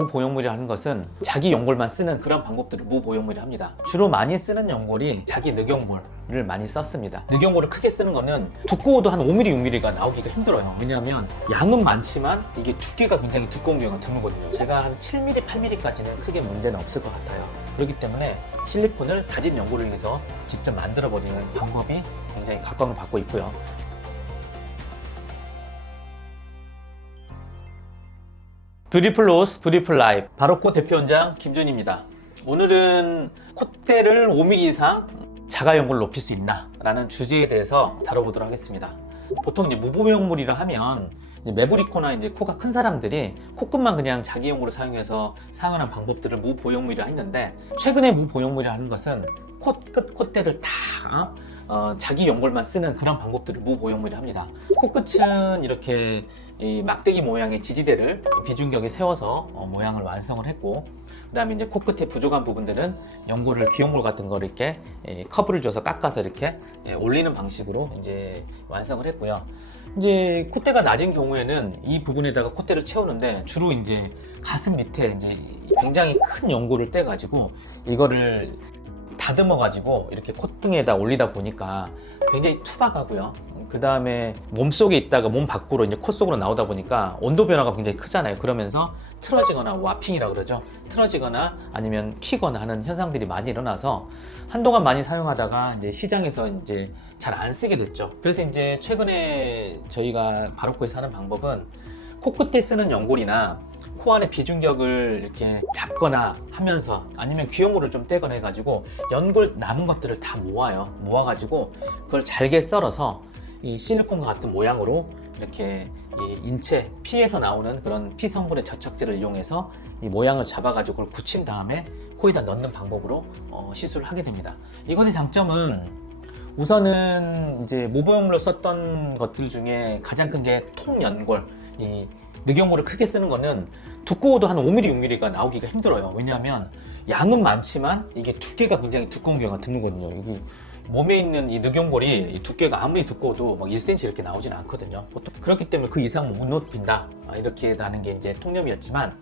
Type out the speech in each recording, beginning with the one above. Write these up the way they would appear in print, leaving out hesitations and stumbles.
무보형물이라는 것은 자기 연골만 쓰는 그런 방법들을 무보형물이라 합니다. 주로 많이 쓰는 연골이 자기 늑연골을 많이 썼습니다. 늑연골을 크게 쓰는 거는 두꺼워도 한 5mm, 6mm가 나오기가 힘들어요. 왜냐하면 양은 많지만 이게 두께가 굉장히 두꺼운 경우가 드물거든요. 제가 한 7mm, 8mm까지는 크게 문제는 없을 것 같아요. 그렇기 때문에 실리콘을 다진 연골을 위해서 직접 만들어버리는 방법이 굉장히 각광을 받고 있고요. 뷰티풀 로스, 뷰티풀 라이프 바로코 대표원장 김준입니다. 오늘은 콧대를 5mm 이상 자가연골을 높일 수 있나? 라는 주제에 대해서 다뤄보도록 하겠습니다. 보통 이제 무보형물이라 하면 매부리 코나 이제 코가 큰 사람들이 코끝만 그냥 자기 연골을 사용해서 사용하는 방법들을 무보형물이라 했는데, 최근에 무보형물이라 하는 것은 코끝, 콧대를 다 자기 연골만 쓰는 그런 방법들을 무보형물이라 합니다. 코끝은 이렇게 이 막대기 모양의 지지대를 비중격에 세워서 모양을 완성을 했고, 그 다음에 이제 코끝에 부족한 부분들은 연골을 귀연골 같은 걸 이렇게 커브를 줘서 깎아서 이렇게 올리는 방식으로 이제 완성을 했고요. 이제 콧대가 낮은 경우에는 이 부분에다가 콧대를 채우는데, 주로 이제 가슴 밑에 이제 굉장히 큰 연골을 떼 가지고 이거를 다듬어 가지고 이렇게 콧등에다 올리다 보니까 굉장히 투박하고요. 그 다음에 몸속에 있다가 몸 밖으로 이제 코 속으로 나오다 보니까 온도 변화가 굉장히 크잖아요. 그러면서 틀어지거나 와핑이라고 그러죠. 틀어지거나 아니면 튀거나 하는 현상들이 많이 일어나서 한동안 많이 사용하다가 이제 시장에서 이제 잘 안 쓰게 됐죠. 그래서 이제 최근에 저희가 바로코에서 하는 방법은 코끝에 쓰는 연골이나 코 안에 비중격을 이렇게 잡거나 하면서, 아니면 귀연골을 좀 떼거나 해가지고 연골 남은 것들을 다 모아요. 모아가지고 그걸 잘게 썰어서 이 실리콘과 같은 모양으로 이렇게 이 인체 피에서 나오는 그런 피 성분의 접착제를 이용해서 이 모양을 잡아가지고 그걸 굳힌 다음에 코에다 넣는 방법으로 시술을 하게 됩니다. 이것의 장점은 우선은 이제 무보형물로 썼던 것들 중에 가장 큰 게 통연골, 이 늑연골을 크게 쓰는 거는 두꺼워도 한 5mm, 6mm가 나오기가 힘들어요. 왜냐하면 양은 많지만 이게 두께가 굉장히 두꺼운 경우가 드물거든요. 여기 몸에 있는 이 늑연골이 이 두께가 아무리 두꺼워도 막 1cm 이렇게 나오진 않거든요. 보통 그렇기 때문에 그 이상 못 높인다, 이렇게 나는 게 이제 통념이었지만,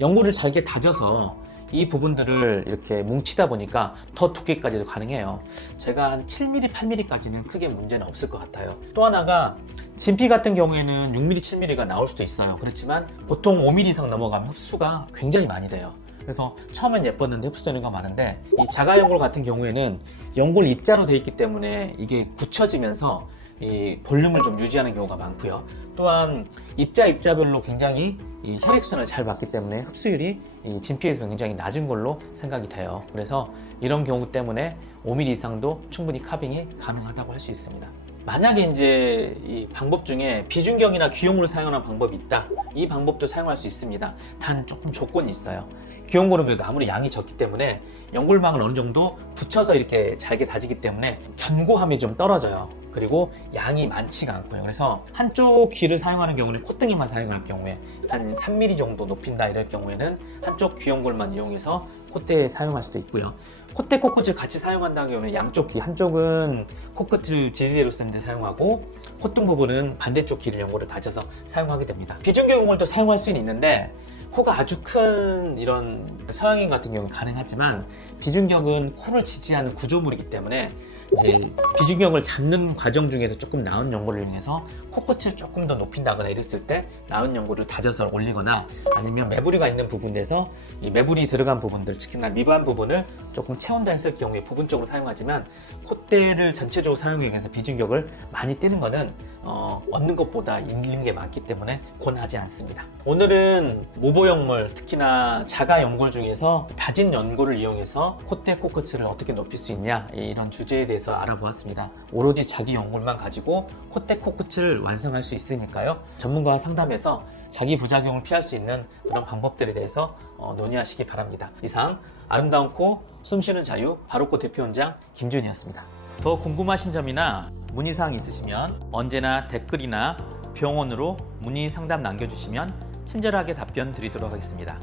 연골을 잘게 다져서 이 부분들을 이렇게 뭉치다 보니까 더 두께까지도 가능해요. 제가 한 7mm, 8mm까지는 크게 문제는 없을 것 같아요. 또 하나가 진피 같은 경우에는 6mm, 7mm가 나올 수도 있어요. 그렇지만 보통 5mm 이상 넘어가면 흡수가 굉장히 많이 돼요. 그래서 처음엔 예뻤는데 흡수되는 거 많은데, 이 자가연골 같은 경우에는 연골 입자로 되어 있기 때문에 이게 굳혀지면서 이 볼륨을 좀 유지하는 경우가 많고요. 또한 입자별로 굉장히 이 혈액순환을 잘 받기 때문에 흡수율이 이 진피에서 굉장히 낮은 걸로 생각이 돼요. 그래서 이런 경우 때문에 5mm 이상도 충분히 카빙이 가능하다고 할 수 있습니다. 만약에 이제 이 방법 중에 비중격이나 귀연골을 사용하는 방법이 있다, 이 방법도 사용할 수 있습니다. 단 조금 조건이 있어요. 귀연골은 그래도 아무리 양이 적기 때문에 연골망을 어느 정도 붙여서 이렇게 잘게 다지기 때문에 견고함이 좀 떨어져요. 그리고 양이 많지가 않고요. 그래서 한쪽 귀를 사용하는 경우는 콧등에만 사용할 경우에 한 3mm 정도 높인다, 이럴 경우에는 한쪽 귀연골만 이용해서 콧대에 사용할 수도 있고요. 콧대, 코끝을 같이 사용한다는 경우는 양쪽 귀, 한쪽은 코끝을 지지대로 쓰는데 사용하고 콧등 부분은 반대쪽 귀를 연골을 다져서 사용하게 됩니다. 비중격 연골도 사용할 수는 있는데, 코가 아주 큰 이런 서양인 같은 경우는 가능하지만 비중격은 코를 지지하는 구조물이기 때문에 이제 비중격을 잡는 과정 중에서 조금 나은 연골을 이용해서 코끝을 조금 더 높인다거나 이랬을 때 나은 연골을 다져서 올리거나, 아니면 매부리가 있는 부분에서 이 매부리 들어간 부분들, 특히나 미반 부분을 조금 채운다 했을 경우에 부분적으로 사용하지만, 콧대를 전체적으로 사용해서 비중격을 많이 떼는 거는 얻는 것보다 잃는 게 많기 때문에 권하지 않습니다. 오늘은 무보형물, 특히나 자가 연골 중에서 다진 연골을 이용해서 콧대, 코끝을 어떻게 높일 수 있냐, 이런 주제에 대해서 알아보았습니다. 오로지 자기 연골만 가지고 콧대, 코끝을 완성할 수 있으니까요. 전문가와 상담해서 자기 부작용을 피할 수 있는 그런 방법들에 대해서 논의하시기 바랍니다. 이상 아름다운 코, 숨쉬는 자유 바로코 대표원장 김준이었습니다. 더 궁금하신 점이나 문의사항 있으시면 언제나 댓글이나 병원으로 문의 상담 남겨주시면 친절하게 답변 드리도록 하겠습니다.